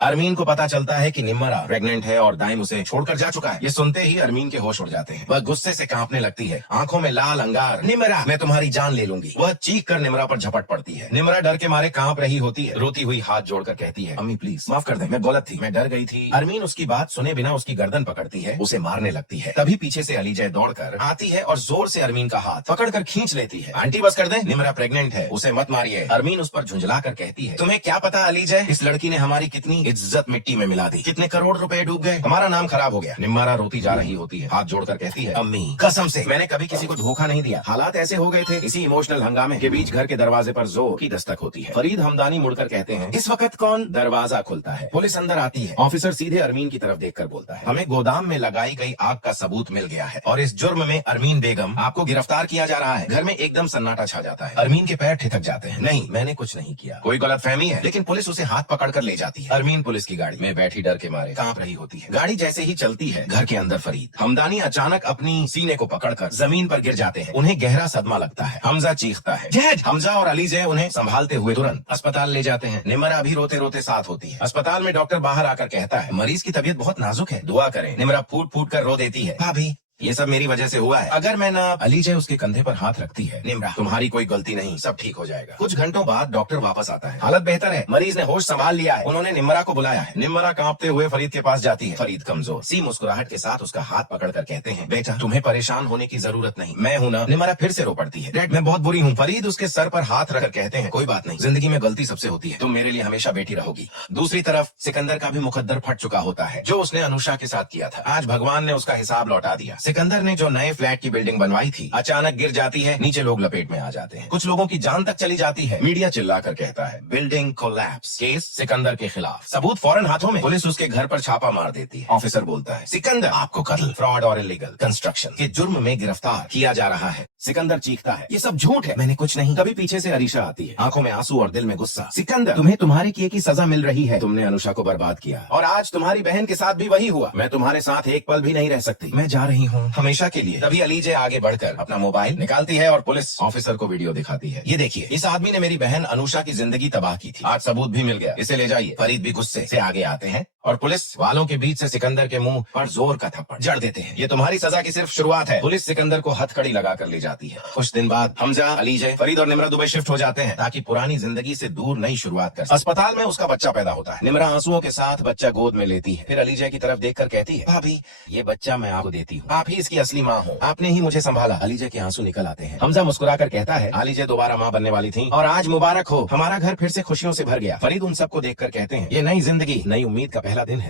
अरमीन को पता चलता है कि निम्मरा प्रेग्नेंट है और दाइम उसे छोड़कर जा चुका है। ये सुनते ही अरमीन के होश उड़ जाते हैं। वह गुस्से से कांपने लगती है, आंखों में लाल अंगार। निम्मरा, मैं तुम्हारी जान ले लूंगी। वह चीख कर निम्मरा पर झपट पड़ती है। निम्मरा डर के मारे कांप रही होती है। रोती हुई हाथ जोड़कर कहती है, अम्मी प्लीज माफ कर दे, मैं गलत थी, मैं डर गई थी। अरमीन उसकी बात सुने बिना उसकी गर्दन पकड़ती है, उसे मारने लगती है। तभी पीछे से अलीजय दौड़कर आती है और जोर से अरमीन का हाथ पकड़कर खींच लेती है। आंटी बस कर दे, निम्मरा प्रेग्नेंट है, उसे मत मारिए। अरमीन उस पर झुंझला कर कहती है, तुम्हें क्या पता अलीजय, इस लड़की ने हमारी कितनी इज्जत मिट्टी में मिला दी, कितने करोड़ रुपए डूब गए, हमारा नाम खराब हो गया। निम्मारा रोती जा रही होती है, हाथ जोड़कर कहती है, अम्मी कसम से मैंने कभी किसी को धोखा नहीं दिया। हालात ऐसे हो गए थे। इसी इमोशनल हंगामे के बीच घर के दरवाजे पर जोर की दस्तक होती है। फरीद हमदानी मुड़कर कहते हैं, इस वक्त कौन? दरवाजा खुलता है, पुलिस अंदर आती है। ऑफिसर सीधे अरमीन की तरफ देखकर बोलता है, हमें गोदाम में लगाई गई आग का सबूत मिल गया है और इस जुर्म में अरमीन बेगम आपको गिरफ्तार किया जा रहा है। घर में एकदम सन्नाटा छा जाता है। अरमीन के पैर ठिठक जाते हैं। नहीं, मैंने कुछ नहीं किया, कोई गलतफहमी है। लेकिन पुलिस उसे हाथ पकड़कर ले जाती है। अरमीन पुलिस की गाड़ी में बैठी डर के मारे कांप रही होती है। गाड़ी जैसे ही चलती है, घर के अंदर फरीद हमदानी अचानक अपनी सीने को पकड़कर जमीन पर गिर जाते हैं। उन्हें गहरा सदमा लगता है। हमजा चीखता है, जैद! हमजा और अलीजय उन्हें संभालते हुए तुरंत अस्पताल ले जाते हैं। निम्रा भी रोते रोते साथ होती है। अस्पताल में डॉक्टर बाहर आकर कहता है, मरीज की तबीयत बहुत नाजुक है, दुआ करें। निम्रा फूट फूट कर रो देती है, भाभी ये सब मेरी वजह से हुआ है, अगर मैं ना। अलीजय उसके कंधे पर हाथ रखती है, निम्रा तुम्हारी कोई गलती नहीं, सब ठीक हो जाएगा। कुछ घंटों बाद डॉक्टर वापस आता है, हालत बेहतर है, मरीज ने होश संभाल लिया है। उन्होंने निम्रा को बुलाया है। निम्रा कांपते हुए फरीद के पास जाती है। फरीद कमजोर सी मुस्कुराहट के साथ उसका हाथ पकड़कर कहते हैं, बेटा तुम्हें परेशान होने की जरूरत नहीं, मैं हूं ना। निम्रा फिर से रो पड़ती है, डैड मैं बहुत बुरी हूँ। फरीद उसके सर पर हाथ रखकर कहते हैं, कोई बात नहीं, जिंदगी में गलती सबसे होती है, तुम मेरे लिए हमेशा बेटी रहोगी। दूसरी तरफ सिकंदर का भी मुकद्दर फट चुका होता है, जो उसने अनुषा के साथ किया था। आज भगवान ने उसका हिसाब लौटा दिया। सिकंदर ने जो नए फ्लैट की बिल्डिंग बनवाई थी, अचानक गिर जाती है, नीचे लोग लपेट में आ जाते हैं, कुछ लोगों की जान तक चली जाती है। मीडिया चिल्लाकर कहता है, बिल्डिंग कोलैप्स, केस सिकंदर के खिलाफ, सबूत फौरन हाथों में। पुलिस उसके घर पर छापा मार देती है। ऑफिसर बोलता है, सिकंदर आपको कत्ल, फ्रॉड और इलीगल कंस्ट्रक्शन के जुर्म में गिरफ्तार किया जा रहा है। सिकंदर चीखता है, ये सब झूठ है, मैंने कुछ नहीं। तभी पीछे से अरीशा आती है, आंखों में आंसू और दिल में गुस्सा। सिकंदर तुम्हें तुम्हारे किए की सजा मिल रही है, तुमने अनुषा को बर्बाद किया और आज तुम्हारी बहन के साथ भी वही हुआ। मैं तुम्हारे साथ एक पल भी नहीं रह सकती, मैं जा रही हूँ हमेशा के लिए। तभी अलीजय आगे बढ़कर अपना मोबाइल निकालती है और पुलिस ऑफिसर को वीडियो दिखाती है, ये देखिए इस आदमी ने मेरी बहन अनुषा की जिंदगी तबाह की थी, आज सबूत भी मिल गया, इसे ले जाइए। फरीद भी गुस्से से आगे आते हैं और पुलिस वालों के बीच से सिकंदर के मुंह पर जोर का थप्पड़ जड़ देते हैं। ये तुम्हारी सजा की सिर्फ शुरुआत है। पुलिस सिकंदर को हथकड़ी लगाकर ले जाती है। कुछ दिन बाद हमजा, अलीजय, फरीद और निम्रा दुबई शिफ्ट हो जाते हैं ताकि पुरानी जिंदगी से दूर नई शुरुआत कर सके। अस्पताल में उसका बच्चा पैदा होता है। निम्रा आंसुओं के साथ बच्चा गोद में लेती है, फिर अलीजय की तरफ देखकर कहती है, भाभी ये बच्चा मैं आपको देती हूँ, आप ही इसकी असली माँ हो, आपने ही मुझे संभाला। अलीजय के आंसू निकल आते हैं। हमजा मुस्कुराकर कहता है, अलीजय दोबारा माँ बनने वाली थी और आज मुबारक हो, हमारा घर फिर से खुशियों से भर गया। फरीद उन सबको देखकर कहते हैं, ये नई जिंदगी, नई उम्मीद का पहला दिन है।